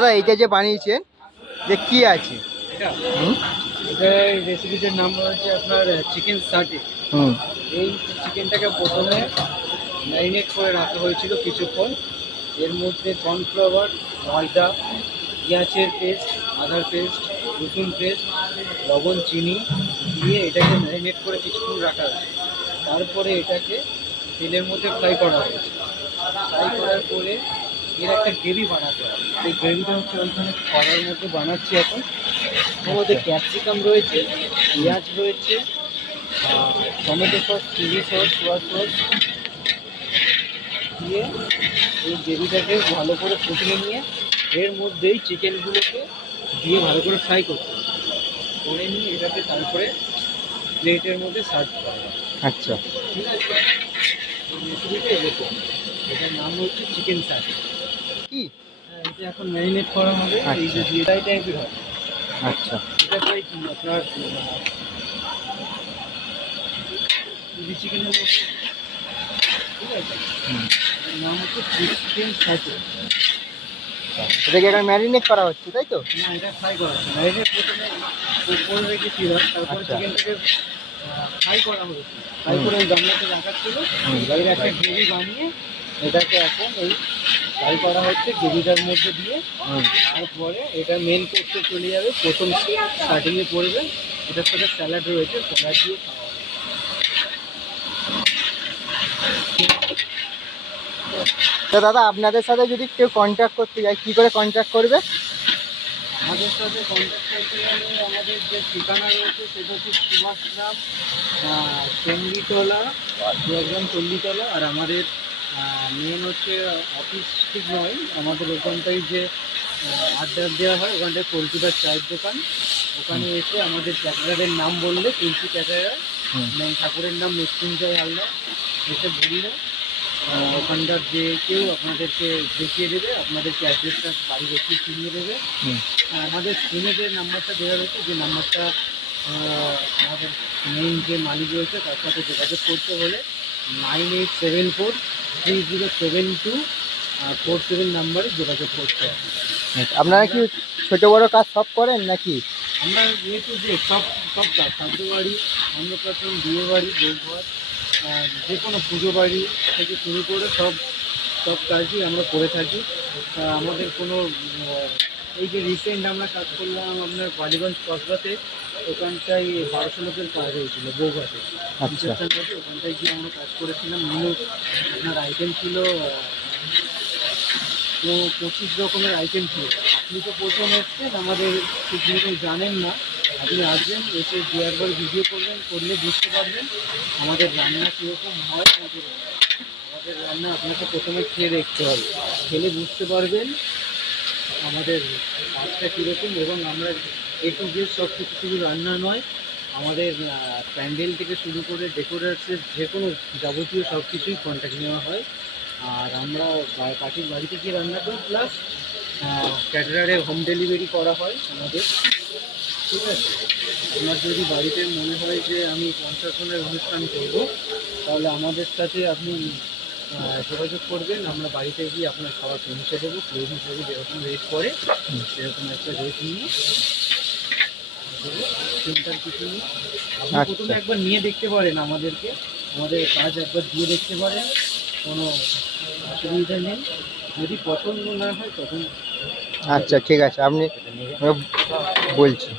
দাদা এইটা যে বানিয়েছেন যে কি আছে? রেসিপিটার নাম হচ্ছে আপনার চিকেন সাটে এই চিকেনটাকে প্রথমে ম্যারিনেট করে রাখা হয়েছিল কিছুক্ষণ। এর মধ্যে কর্নফ্লাওয়ার ময়দা পেঁয়াজের পেস্ট আদার পেস্ট রসুন পেস্ট লবণ চিনি দিয়ে এটাকে ম্যারিনেট করে কিছুক্ষণ রাখা হয়েছে। তারপরে এটাকে তেলের মধ্যে ফ্রাই করা হয়েছে। ফ্রাই করার পরে এর একটা গ্রেভি বানাতে হবে। এই গ্রেভিটা হচ্ছে ওইখানে কড়ার মধ্যে বানাচ্ছি এখন। ওর মধ্যে ক্যাপসিকাম রয়েছে পেঁয়াজ রয়েছে tomato sauce chilli sauce soya sauce দিয়ে এই গ্রেভিটাকে ভালো করে ফুটিয়ে নিয়ে এর মধ্যেই চিকেনগুলোকে দিয়ে ভালো করে ফ্রাই করতে করে নিয়ে এটাকে তারপরে প্লেটের মধ্যে সার্ভ করা আচ্ছা। ঠিক আছে? রেসিপিটা এরকম। এটার নাম হচ্ছে চিকেন সার্ভ কি? হ্যাঁ এটা এখন ম্যারিনেট করা হবে এই যে আচ্ছা। এটাই টাইপের হবে। আচ্ছা। এটা প্রায় কি? আপনার চিলি চিকেনের মতো ঠিক আছে? নাম হচ্ছে চিকেন সাথে এটাকে এখন ম্যারিনেট করা হচ্ছে তাই তো? না এটা ফ্রাই করা হচ্ছে ম্যারিনেট প্রথমে করে রেখেছিলাম তারপরে আচ্ছা। চিকেনটাকে ফ্রাই করা হয়েছে ফ্রাই করে ওই গামলাতে রাখা ছিল। একটা গ্রেভি বানিয়ে এটাকে এখন এই ফ্রাই করা হচ্ছে গ্রেভিটার মধ্যে দিয়ে। তারপরে এটা মেন কোর্সে চলে যাবে প্রথম স্টার্টিংয়ে পড়বে। এটার সাথে স্যালাড রয়েছে স্যালাড দিয়ে খাওয়া তো দাদা আপনাদের সাথে যদি কেউ কন্ট্যাক্ট করতে যায় কি করে কন্ট্যাক্ট করবে? আমাদের সাথে কন্ট্যাক্ট করতে গেলে আমাদের যে ঠিকানা রয়েছে সেটা হচ্ছে সুভাষগ্রাম চণ্ডীতলা সুভাষগ্রাম চণ্ডীতলা আর আমাদের মেন হচ্ছে অফিস ঠিক নয় আমাদের ওখানটায় যে আড্ডা দেওয়া হয় ওখানটায় কলকাতার চায়ের দোকান। ওখানে এসে আমাদের ক্যাটারারের নাম বললে তুলসী ক্যাটারার ঠাকুরের নাম মৃত্যুঞ্জয় হালদার এসে বললে ওখানকার যে কেউ আপনাদেরকে দেখিয়ে দেবে আপনাদেরকে অ্যাড্রেসটা বাড়ির একটু চিনিয়ে দেবে। আর আমাদের স্ক্রিনে যে নাম্বারটা দেওয়া রয়েছে যে নাম্বারটা আমাদের মেইন যে মালিক রয়েছে তার সাথে যোগাযোগ করতে হলে nine eight seven four three zero seven two four seven নাম্বারে যোগাযোগ করতে হবে। আপনারা কি ছোটো বড় কাজ সব করেন নাকি? আমরা যেহেতু যে সব সব কাজ শান্ত বাড়ি অন্নপ্রাশন বিয়ে বাড়ি বৌঘর যে কোনো পুজো বাড়ি থেকে শুরু করে সব সব কাজই আমরা করে থাকি। আমাদের কোনো এই যে রিসেন্ট আমরা কাজ করলাম আপনার বালিগঞ্জ কসবাতে ওখানটায় বারোশো লোকের কাজ হয়েছিল বৌভাতে আচ্ছা। ওখানটায় গিয়ে আমরা কাজ করেছিলাম। মেনু আপনার আইটেম ছিল তো পঁচিশ রকমের আইটেম ছিল। আপনি তো প্রথম এসছেন আমাদের ঠিক মতো জানেন না। আপনি আসবেন এসে দু একবার ভিডিও করবেন করলে বুঝতে পারবেন আমাদের রান্না কীরকম হয় আমাদের আমাদের রান্না আপনাকে প্রথমে খেয়ে দেখতে হবে। খেলে বুঝতে পারবেন আমাদের কাজটা কীরকম এবং আমরা এ টু জেড সব কিছু শুধু রান্না নয়, আমাদের প্যান্ডেল থেকে শুরু করে ডেকোরেটসের যে কোনো যাবতীয় সব কিছুই কন্ট্যাক্ট নেওয়া হয়। আর আমরা পার্টির বাড়িতে গিয়ে রান্না করি প্লাস ক্যাটারারে হোম ডেলিভারি করা হয় আমাদের। ঠিক আছে? আমার যদি বাড়িতে মনে হয় যে আমি পঞ্চাশ জনের অনুষ্ঠান করব, তাহলে আমাদের সাথে আপনি যোগাযোগ করবেন আমরা বাড়িতে গিয়ে আপনার খাবার পৌঁছে দেবো প্লেট হিসেবে যেরকম রেট পড়ে সেরকম একটা রেট নিয়ে চিন্তার কিছু নেই আপনি আচ্ছা। প্রথমে একবার নিয়ে দেখতে পারেন আমাদেরকে আমাদের কাজ একবার দিয়ে দেখতে পারেন কোনো অসুবিধা নেই। যদি পছন্দ না হয় তখন আচ্ছা ঠিক আছে আপনি বলছি।